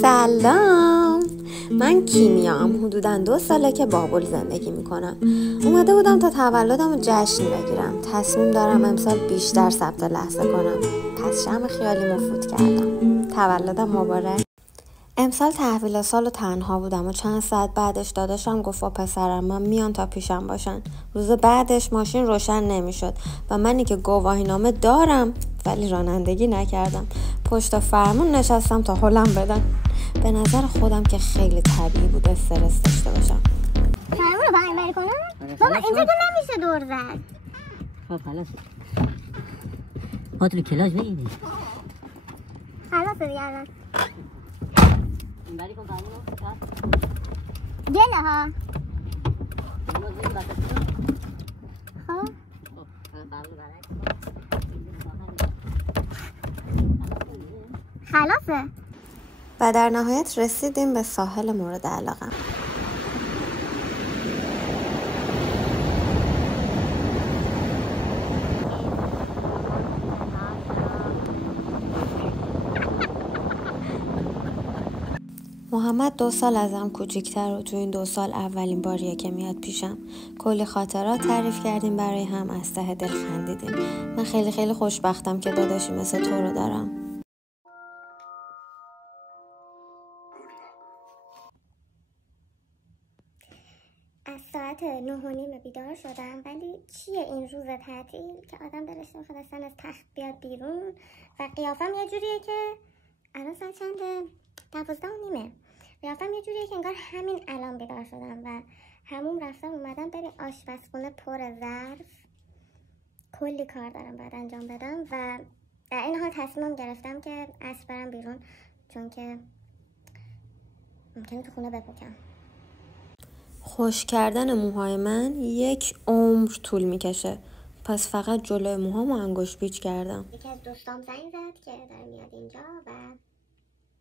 سلام، من کیمیام. حدوداً 2 ساله که بابل زندگی میکنم. اومده بودم تا تولدم رو جشن بگیرم. تصمیم دارم امسال بیشتر ثبت لحظه کنم. پس شمع خیالیمو فوت کردم. تولدم مبارک. امسال تحویل سال تنها بودم و چند ساعت بعدش داداشم گفت با پسرم من میان تا پیشم باشن. روز بعدش ماشین روشن نمیشد و منی که گواهینامه دارم ولی رانندگی نکردم. پشت فرمون نشستم تا حلم بدن. به نظر خودم که خیلی طبیعی بود استرس داشته باشم. فرمون رو باید بری کنم؟ بابا اینجا که نمیشه دور زد. خب خلاص پاتر کلاش بگیدی خلاص دیگه الان این بری کن فرمون رو گله ها. خب خلاصه. و در نهایت رسیدیم به ساحل مورد علاقم. محمد 2 سال ازم کوچیک‌تر و تو این 2 سال اولین باریه که میاد پیشم. کلی خاطرات تعریف کردیم برای هم، از ته دل خندیدیم. من خیلی خوشبختم که داداشی مثل تو رو دارم. از ساعت 9:30 بیدار شدم، ولی چیه این روز تعطیل که آدم دلش نمیخواد اصلا از تخت بیاد بیرون و قیافم یه جوریه که الان ساعت چنده؟ 12:30. قیافم یه جوریه که انگار همین الان بیدار شدم و همون رفتم اومدم بریم آشپزخونه پر ظرف. کلی کار دارم باید انجام بدم و در این حال تصمیمم گرفتم که عصر برم بیرون، چون که ممکنه تو خونه بپکم. خوش کردن موهای من 1 عمر طول میکشه، پس فقط جلوی موهامو انگشت پیچ کردم. یکی از دوستام زنگ زد که داره میاد اینجا و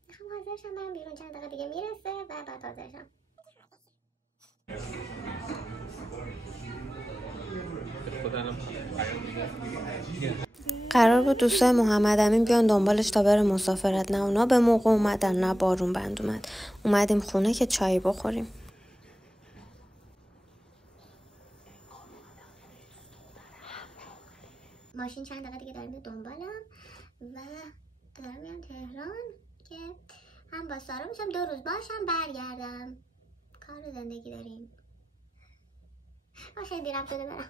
میخوام حاضرشم برم بیرون. چند دقیقه دیگه میرسه و بعد حاضرشم. قرار بود دوستای محمد امین بیان دنبالش تا بره مسافرت، نه اونا به موقع اومدن نه بارون بند اومد. اومدیم خونه که چای بخوریم. ماشین چند دقیقه دیگه داریم دنبالم و دارم میام تهران که هم با سارا میشم 2 روز باشم برگردم. کار و زندگی داریم. من خیلی دیرم شده برم.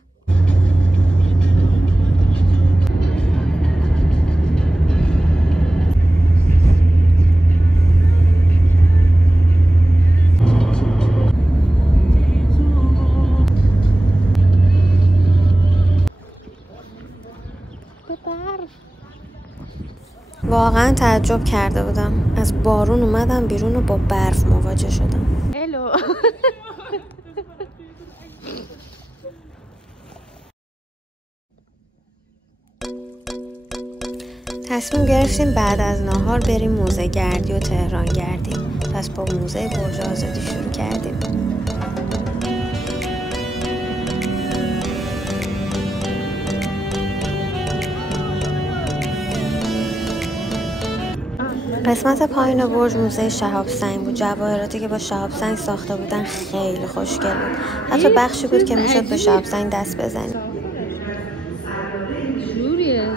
واقعا تعجب کرده بودم. از بارون اومدم بیرون و با برف مواجه شدم. هلو. تصمیم گرفتیم بعد از ناهار بریم موزه گردی و تهران گردی. پس با موزه برج آزادی شروع کردیم. قسمت پایین برج موزه شهاب سنگ بود. جواهراتی که با شهاب سنگ ساخته بودن خیلی خوشگل بود. حتی بخشی بود که میشد به شهاب سنگ دست بزنیم. جوریه.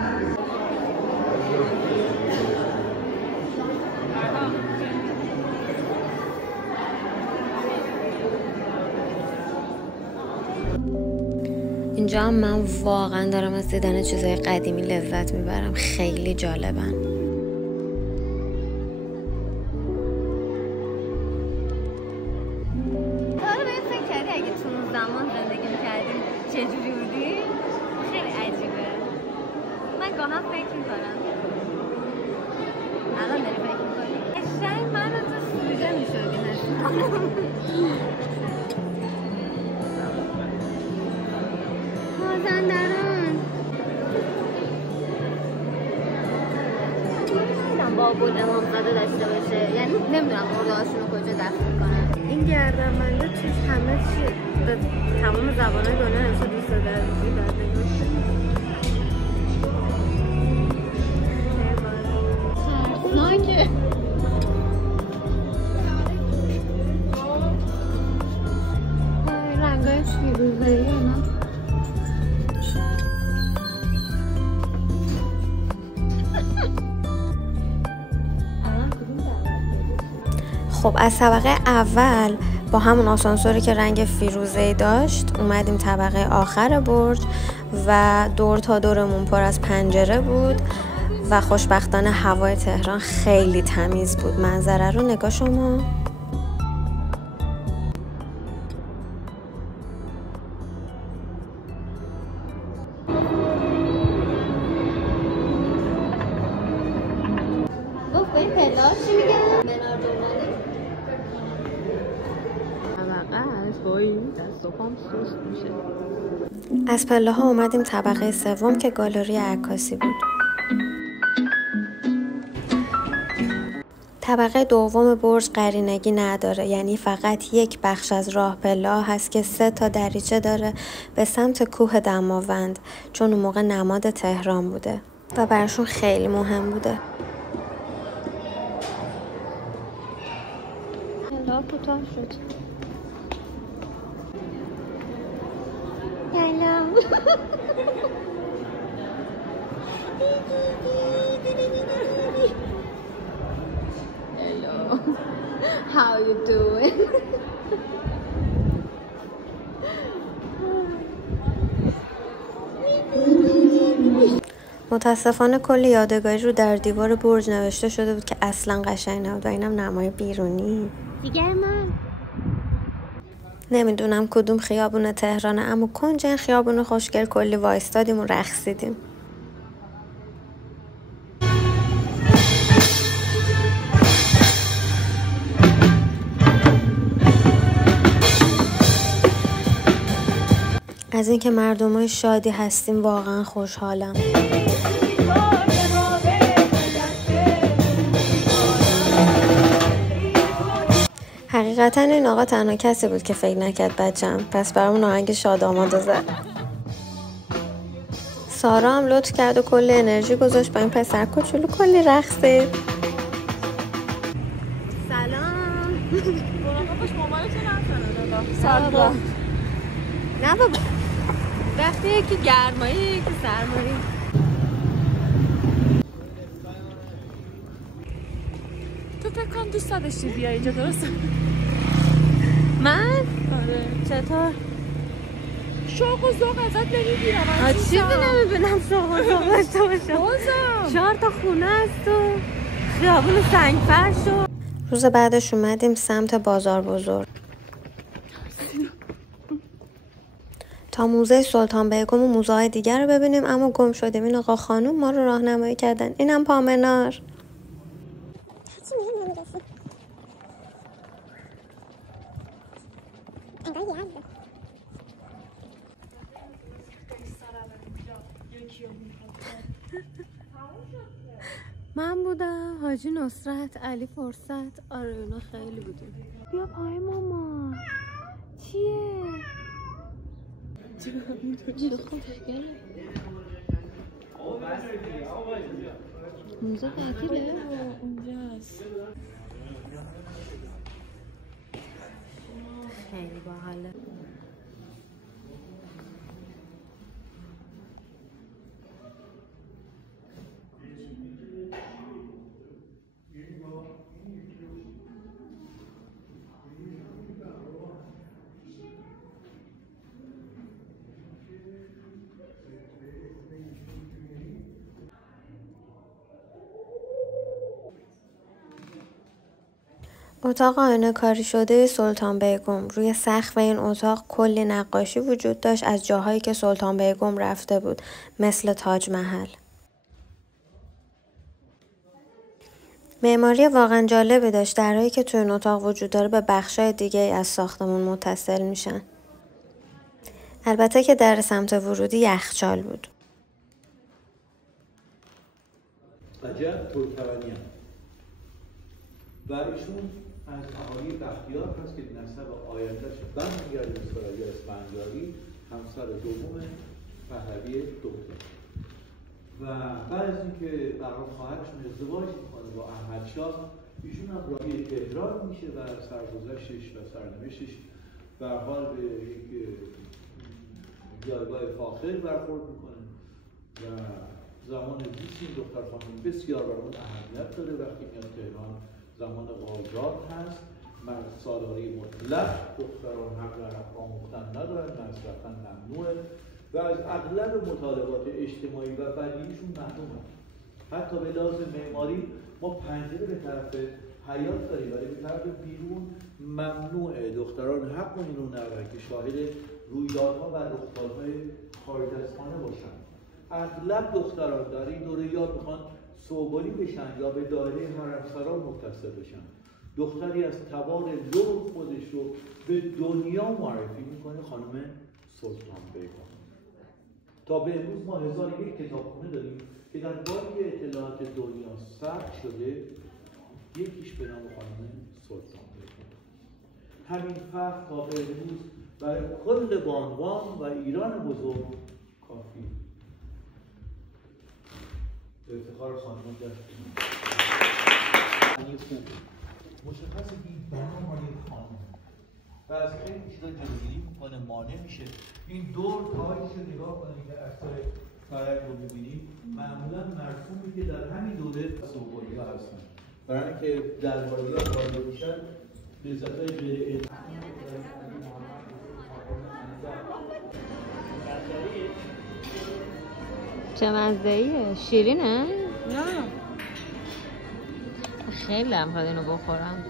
اینجا هم من واقعا دارم از دیدن چیزای قدیمی لذت میبرم. خیلی جالبن. چجوری بودی؟ خیلی عجیبه. من گاهم فکر میکنم. الان داری فکر میکنی؟ قشنگ من رو تو سویده میشدی مازندران. نمیدونم بابل امامزاده داشته باشه، یعنی نمیدونم مرده‌هاشون رو کجا دفن کنن. این گردنبنده توش همه چی به تمام زبان‌های دنیا نمیشه 200 درجه بعد نگاه. خب از طبقه اول با همون آسانسوری که رنگ فیروزه‌ای داشت اومدیم طبقه آخر برج و دور تا دورمون پر از پنجره بود و خوشبختانه هوای تهران خیلی تمیز بود. منظره رو نگاه شما. گفت به این پلاش چی میگن؟ منار جورنالی طبقه‌اش با این دست و پام سست میشه. از پله ها اومدیم طبقه سوم که گالری عکاسی بود. طبقه دوم برج قرینگی نداره، یعنی فقط یک بخش از راه پله هست که 3 تا دریچه داره به سمت کوه دماوند، چون اون موقع نماد تهران بوده و براشون خیلی مهم بوده. پله کوتاه شد. سلام. Hello. How you doing? متاسفانه کلی یادگاری رو در دیوار برج نوشته شده بود که اصلا قشنگ نبود و اینم نمای بیرونی. دیگر من نمیدونم کدوم خیابون تهرانه، اما کنج این خیابون خوشگل کلی وایستادیم و رقصیدیم. از اینکه مردمای شادی هستیم واقعا خوشحالم. حقیقتا این آقا تنها کسی بود که فکر نکرد بچم، پس برامون آهنگ شاداماد زد. سارا هم لطف کرد و کلی انرژی گذاشت با این پسر کوچولو کلی رقصید. سلام. مراقبش مامانتون نکنه. سارا. نه بابا. وقتی یکی گرمایی یکی سرمایی. تو فکر کنم دوست داشتی بیای اینجا، درسته؟ من؟ آره. چطور؟ شوق و ذوق ازت نمیگیرم. چیزی نمیبینم شوق و ذوق داشته باشم. بازم 4 تا خونه است و خیابون سنگ فرش و روز بعدش اومدیم سمت بازار بزرگ تا موزه سلطان بیگم و موزه های دیگر رو ببینیم، اما گم شدیم. این آقا خانوم ما رو راهنمایی کردن. اینم پامنار. من بودم، حاجی نصرت، علی فرصت. آره اونا خیلی بودیم. بیا پای ماما. چیه؟ چه خوشگله. موزه تعطیله؟ اونجاست. خیلی باحاله. اتاق آینه کاری شده سلطان بیگم. روی سقف این اتاق کلی نقاشی وجود داشت از جاهایی که سلطان بیگم رفته بود، مثل تاج محل. معماری واقعا جالبی داشت. درهایی که توی این اتاق وجود داره به بخشای دیگه از ساختمون متصل میشن. البته که در سمت ورودی یخچال بود. عجب ترکمنی‌ام. و ایشون از اهالی بختیار هست که نسب آیندهش برمیگرده به سرای اسفندیاری، همسر دوم پهلوی دختر. و بعد از اینکه برای خواهرشون ازدواج میکنه با احمدشاه، ایشون هم راهی تهران میشه و سرگذشتش و سرنوشتش به هر حال به یک جایگاه فاخر برخورد میکنه و زمان زیست این دختر خانم بسیار برای اون اهمیت داره. وقتی میاد تهران زمان قاجار هست سالاری مطلق، دختران حق در آموختن ندارن، مصرفاً ممنوعه و از اغلب مطالبات اجتماعی و بدیهیشون محرومن. حتی به لحاظ معماری ما پنجره به طرف حیاط داریم ولی به طرف بیرون ممنوعه. دختران حق اینو ندارن که شاهد رویدادها و رخدادهای خارج از خانه باشن. اغلب دختران در این دوره یا میخوان صوبانی بشن یا به دایره حرمسرا متصل بشن. دختری از تبار لور خودش رو به دنیا معرفی میکنه خانم سلطان بیگم. تا به امروز ما 1001 کتابخونه داریم که در بانک اطلاعات دنیا ثبت شده، یکیش به نام خانم سلطان بیگم. همین فقط تا به امروز برای کل بانوان و ایران بزرگ کافی. به افتخار خانم دستیم مشخص این برنامه خانم و از خیلی چیزا جلوگیری میکنه، مانع میشه. این دور تایش رو نگاه کنید که اثر فرق رو ببینید، معمولا مرسومی که در همین دوره صوبانی ها هستن، برای اینکه درباری ها وارد میشن لذت‌های غیر چه مزه‌ایه؟ شیرینه؟ نه خیلی هم می‌خواد اینو بخورم.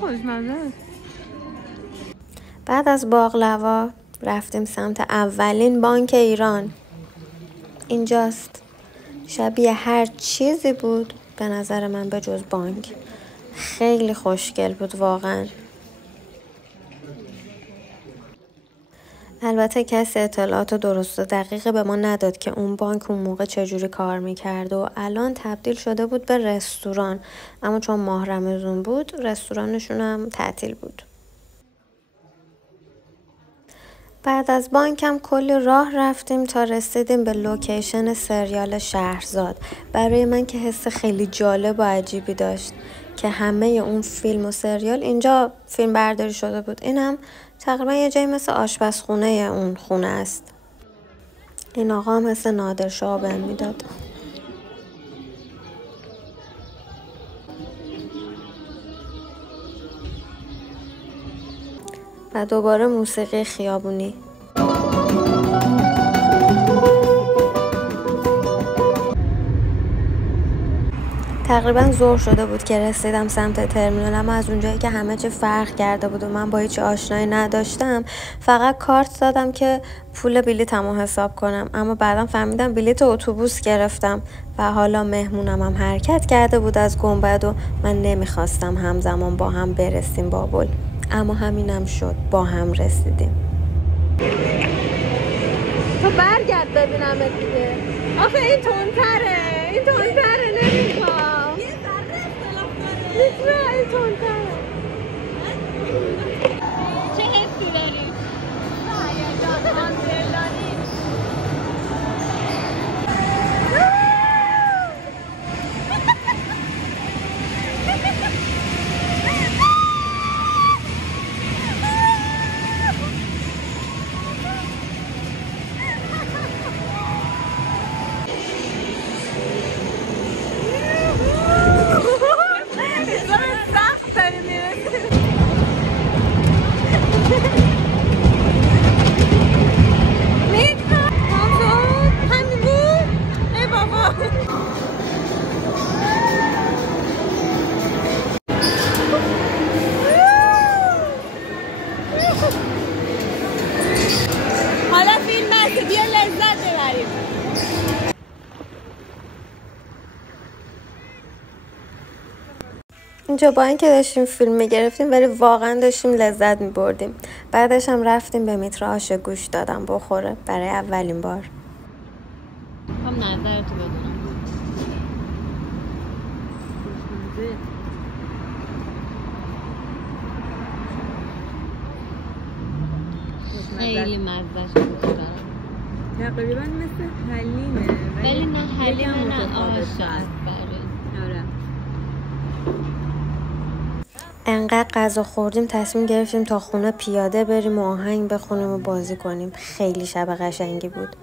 خوشمزه است. بعد از باقلوا رفتیم سمت اولین بانک ایران. اینجاست. شبیه هر چیزی بود به نظر من به جز بانک. خیلی خوشگل بود واقعا. البته کسی اطلاعات درست و دقیقی به ما نداد که اون بانک اون موقع چجوری کار میکرد و الان تبدیل شده بود به رستوران، اما چون ماه رمضان بود رستورانشون هم تعطیل بود. بعد از بانکم کلی راه رفتیم تا رسیدیم به لوکیشن سریال شهرزاد. برای من که حس خیلی جالب و عجیبی داشت که همه اون فیلم و سریال اینجا فیلم برداری شده بود. این هم تقریبا یه جایی مثل آشپزخونه اون خونه است. این آقا هم حس نادرشاه بهم میداد. و دوباره موسیقی خیابونی. تقریبا ظهر شده بود که رسیدم سمت ترمینال، اما از اونجایی که همه چی فرق کرده بود و من با هیچ آشنایی نداشتم فقط کارت دادم که پول بلیطمو حساب کنم، اما بعدم فهمیدم بلیط اتوبوس گرفتم و حالا مهمونم هم حرکت کرده بود از گنبد و من نمیخواستم همزمان با هم برسیم بابل، اما همینم شد، با هم رسیدیم. تو برگرد ببینم دیگه. آخه این تندتره نمیخوام. یه ذره اختلاف داره. این تندتره. چه حسی داری؟ هیجان آدرنالین. اینجا با اینکه داشتیم فیلم میگرفتیم ولی واقعا داشتیم لذت میبردیم. بعدش هم رفتیم به میترا آش گوشت دادم بخوره برای اولین بار. هم نظرتو بدونم. خیلی مزهش دوست دارم. تقریبا مثل حلیمه ولی نه حلیمه نه آش است. آره. انقدر غذا خوردیم تصمیم گرفتیم تا خونه پیاده بریم و آهنگ بخونیم و بازی کنیم. خیلی شب قشنگی بود.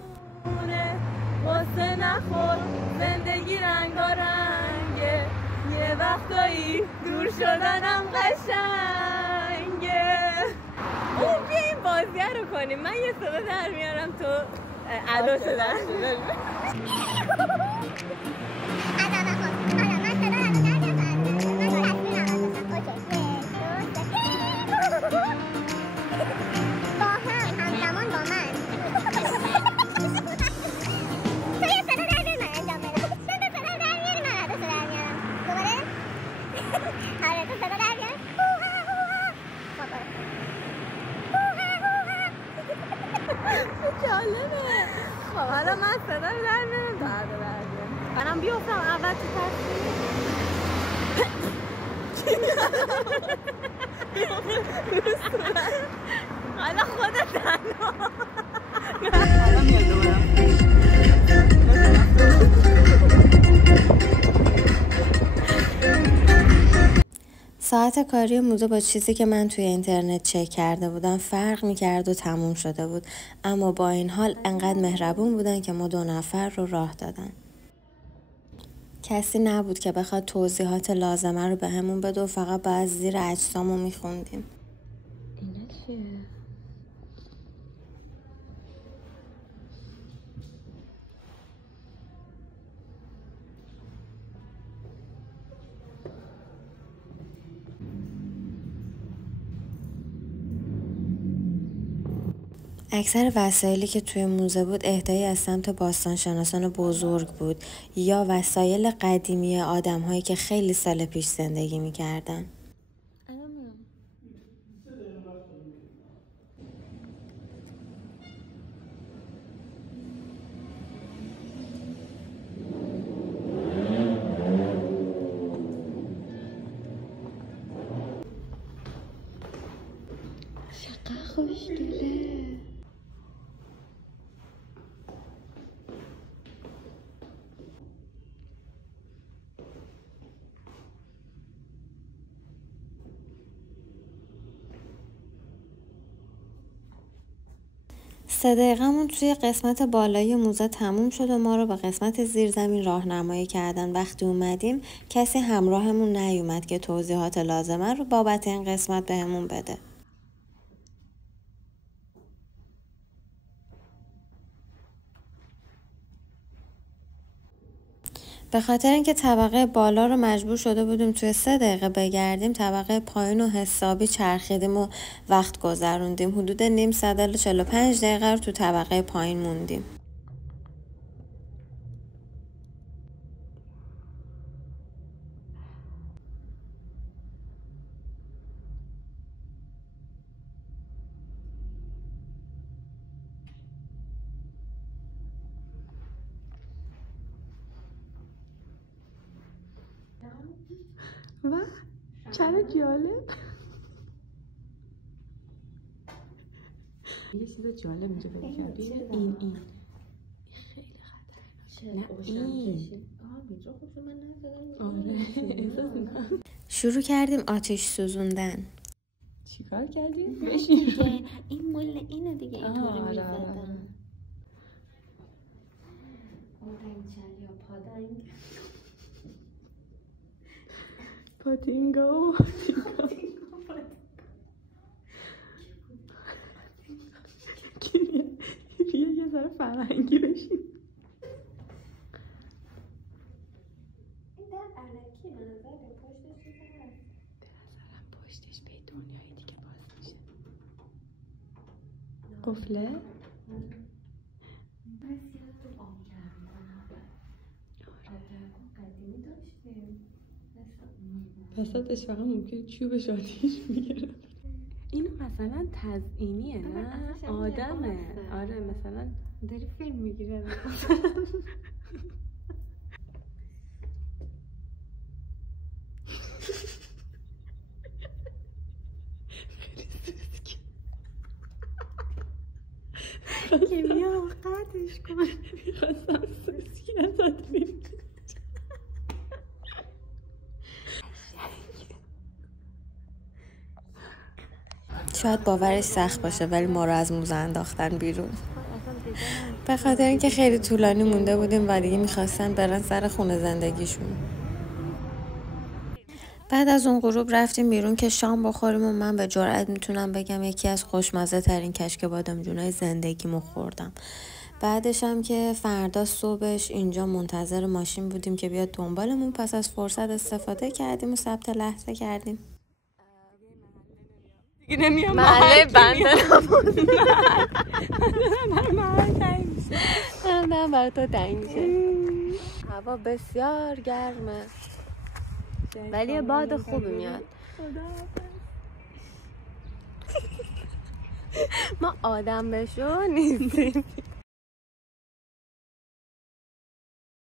واسه نخور زندگی رنگارنگه، یه وقتایی دور شدنم قشنگه. بیا این بازیه رو کنیم، من یه صدا در میارم تو اداشو در جالبه. خب حالا من صدا رو در میارم تا ادا در میارم. منم بیافتم اول تو تصویر. حالا خودت تنها. حالا میاد دوباره. ساعت کاری موزه با چیزی که من توی اینترنت چک کرده بودم فرق میکرد و تموم شده بود، اما با این حال انقدر مهربون بودن که ما 2 نفر رو راه دادن. کسی نبود که بخواد توضیحات لازمه رو بهمون بده و فقط باید زیر اجسامو میخوندیم. اینا چیه؟ اکثر وسایلی که توی موزه بود اهدایی از سمت باستانشناسان بزرگ بود یا وسایل قدیمی آدم‌هایی که خیلی سال پیش زندگی می‌کردن. چقدر خوشگله. سه دقیقه‌مون توی قسمت بالای موزه تموم شد و ما رو به قسمت زیرزمین راهنمایی کردن. وقتی اومدیم کسی همراهمون نیومد که توضیحات لازمه رو بابت این قسمت بهمون بده. به خاطر اینکه طبقه بالا رو مجبور شده بودیم توی 3 دقیقه بگردیم، طبقه پایین رو حسابی چرخیدیم و وقت گذروندیم. حدود نیم ساعت الی 45 دقیقه رو تو طبقه پایین موندیم. و چرا جالب؟ یه چیز جالب اینجا پیدا کردم. این خیلی خطرناکه. نه این اینجا خود من نزدم. آره احساس میکنم. شروع کردیم آتش سوزوندن. چیکار کردیم؟ بشین. این مال اینه دیگه، اینطوری میزدن. اورنجل یا پادنگ. پاتینگو. یه ذره فرهنگی بشین. این در علکی به نظر پشتش میکنم. به نظرم پشتش به دنیای دیگه باز میشه. قفله؟ پساتش فقط ممکنه چوبش آتیش میگیره. اینو مثلا تزئینیه نه؟ آدمه. آره مثلا داری فیلم میگیره. که بیا قطعش کن. میخواستم سوسکی ازت بگیرم. شاید باورش سخت باشه ولی ما رو از موزه انداختن بیرون، به خاطر اینکه خیلی طولانی مونده بودیم و دیگه میخواستن برن سر خونه زندگیشون. بعد از اون غروب رفتیم بیرون که شام بخوریم و من به جرئت میتونم بگم یکی از خوشمزه ترین کشک بادمجونای زندگیمو خوردم. بعدش هم که فردا صبحش اینجا منتظر ماشین بودیم که بیاد دنبالمون، پس از فرصت استفاده کردیم و ثبت لحظه کردیم. دیگه نمیام محله بنده نبود. محل تنگ میشه. من برای تو تنگ میشه. هوا بسیار گرمه ولی یه باد خوبی میاد. ما آدم بشو نیستیم.